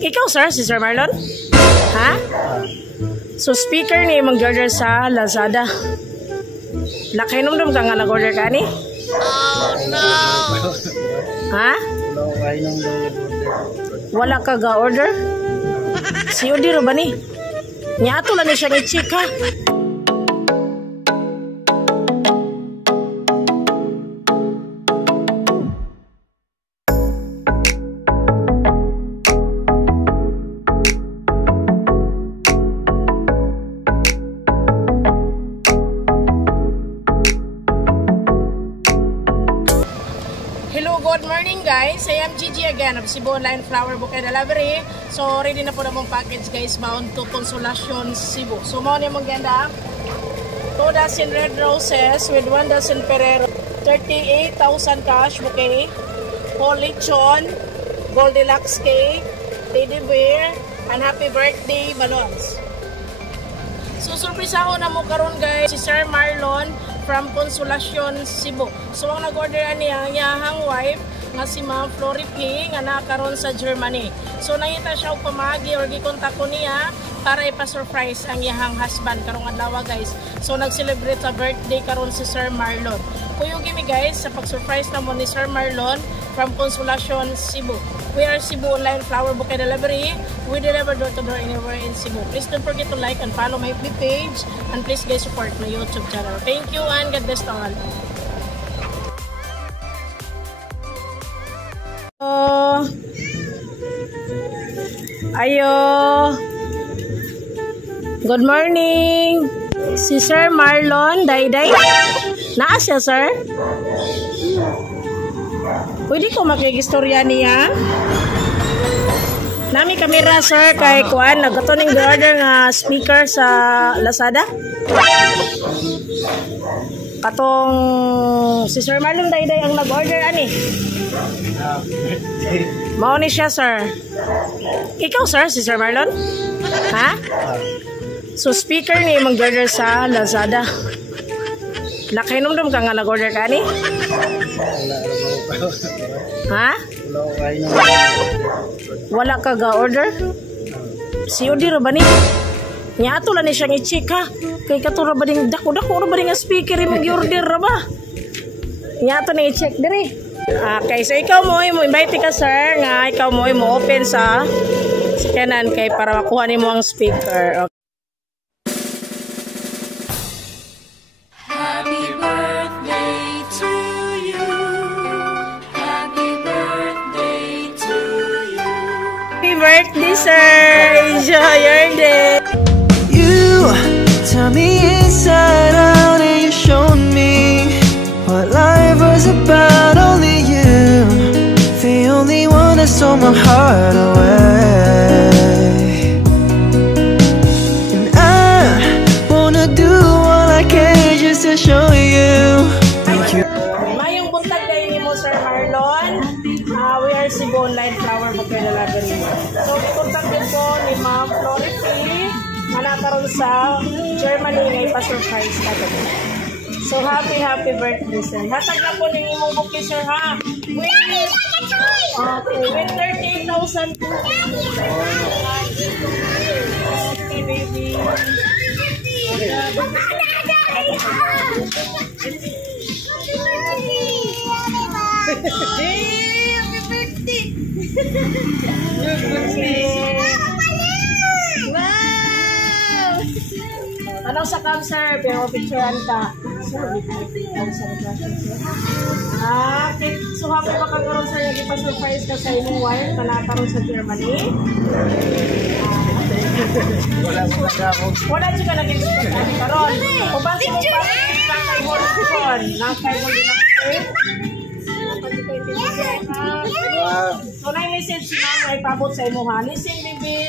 Ikaw, sir? Si Sir Marlon? Ha? So, speaker ni mag-order sa Lazada. Nakainom-dum ka nga nag-order ka ni? Oh, no! Ha? Wala ka ga-order? Si Udi ro ba ni? Nyato lang ni siya ni-check, ha? Good morning guys, I am Gigi again of Cebu Online Flower Bouquet Delivery. So ready na po na mong package guys bound to Consolacion, Cebu. So mo na mong ganda 2 dozen red roses with 1 dozen Ferrero, 38,000 cash bouquet, whole lechon, Goldilocks cake, teddy bear, and happy birthday balloons. So surprise ako na mo karon guys si Sir Marlon from Consolacion, Cebu. So ang nag-order niya ang wife nga si Ma'am Flory P nga nakaroon sa Germany. So nangita siya og pamagi or gikontak ko niya para ipa-surprise ang iyang husband karong adlaw guys. So nag-celebrate sa birthday karon si Sir Marlon. Kuyugi mi guys sa pag-surprise namo ni Sir Marlon from Consolacion, Cebu. We are Cebu Online Flower Bouquet Delivery. We deliver door to door anywhere in Cebu. Please don't forget to like and follow my page and please guys support my YouTube channel. Thank you and God bless to all. Ayo. Good morning. Si Sir Marlon, Dayday. Naa siya, sir? Pwede ko makigistorya niya? Nami kamera, sir, kay kuan nagato ning order nga speaker sa Lazada. Katong si Sir Marlon Dayday ang nag-order ani. Mao ni siya, sir. Ikaw, sir, si Sir Marlon? Ha? So, speaker ni mag-order sa Lazada. Nakainom-dum ka nga nag-order ka ni? Ha? Wala ka ga-order? Si Udi ro ba ni? Nyato lang ni siya i-check, ha? Kay katura ba ding dako-dako ro ba ding speaker imong gi-order ra ba? Nyato na i-check dire. Okay, so ikaw mo invite ka, sir, nga ikaw mo open sa kanan kay para makuha nimo ang speaker. Okay. Happy birthday to you. Happy birthday to you. Happy birthday, sir. Enjoy your day. You tell me inside out and you showed me what life was about. Only you, the only one that stole my heart away. And I wanna do all I can just to show you. Thank you. Mayong buntag kayo ni mo, Sir Marlon. We are Cebu Online Flower Bouquet Delivery. So, ikontak din ko ni Ma'am Flory P na nakaroon sa Germany nga ipa-surprise ka doon. So, happy birthday, sir. Hatag na po ng imong bouquet, sir, ha? Okay, with 38,000. Okay, baby. Anong sa cancer, pero picturean ka. Okay. So, happy pa kagaroon sa yung ipa-surprise ka sa imong wife na nakaroon sa Germany. Wala siya ka nag-expect karoon. O ba siya mo pa kay Hollywood? Nakay Hollywood. So, na-message si ma'am ay pabot sa imo, ha? Listen, baby.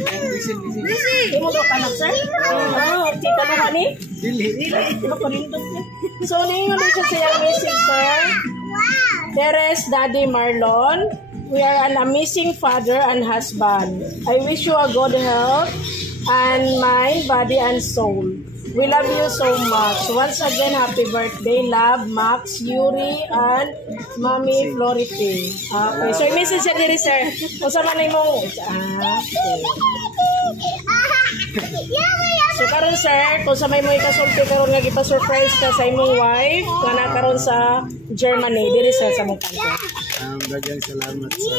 Listen. Imo to kanak, sir? Kita mo, honey? Dili. So, ninyo din siya sa yung message, sir. Teres, Daddy Marlon. We are an amazing father and husband. I wish you a good health and mind, body, and soul. We love you so much. Once again, happy birthday, love, Max, Yuri, and Mami Flority. Okay, so i-message siya diri, sir. Kung sa manay mo. So karon sir, kung sa may mo ikasulti karon nga gipa-surprise ka sa imong wife, nga na karon sa Germany, diri sir sa mong kanto. Daghang salamat sa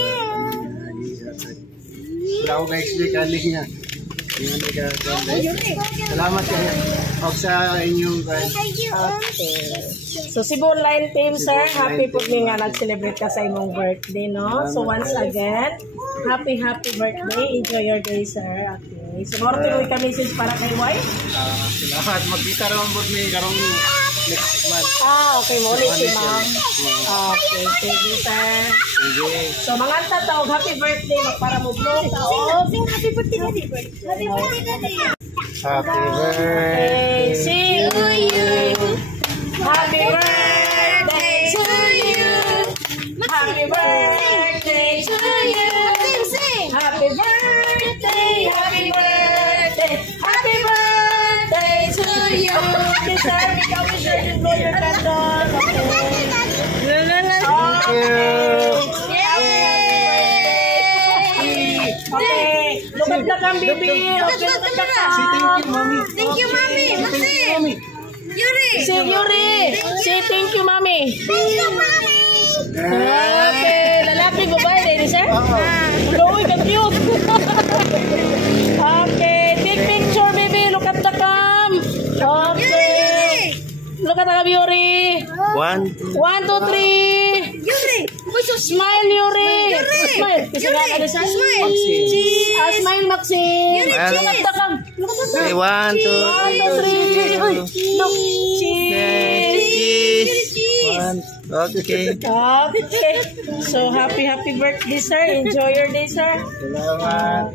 wala ko ga-explain kanina. Salamat kayo. Og sa inyong So Cebu Online team sir, happy po nga nag-celebrate ka sa imong birthday, no? So once again, happy birthday. Enjoy your day sir. Okay. So more to ka message para kay wife. salamat. Magkita raw mo ni karong next month. Okay, mo ulit si ma'am. Okay, thank you sir. So mga tataw, happy birthday para mo vlog taog. Happy birthday. Hey, sing to you. Happy birthday to you. Happy birthday to you. Happy birthday, happy birthday, happy birthday to you. Deserve ikaw is sure to blow your candle. Okay. Lukat na kang bibi. Okay, lukat na ka. Thank you, Mami. Maxi. Yuri. Say Yuri. Say thank you, Mami. Thank you, Mami. Okay, lalaki babae din, sir? Hello, ka cute. Okay, take picture, baby. Look at the cam. Okay. Look at the cam, Yuri. 1, 2. 1, 2, 3. Yuri. Smile, Yuri. Smile. Kasi nga ka sir? Smile. Smile, Maxi. Look at the cam. Look at the cam. 1, 2, 1, 2, 3. Look. Cheese. Okay. Okay. So happy birthday, sir. Enjoy your day, sir. Salamat.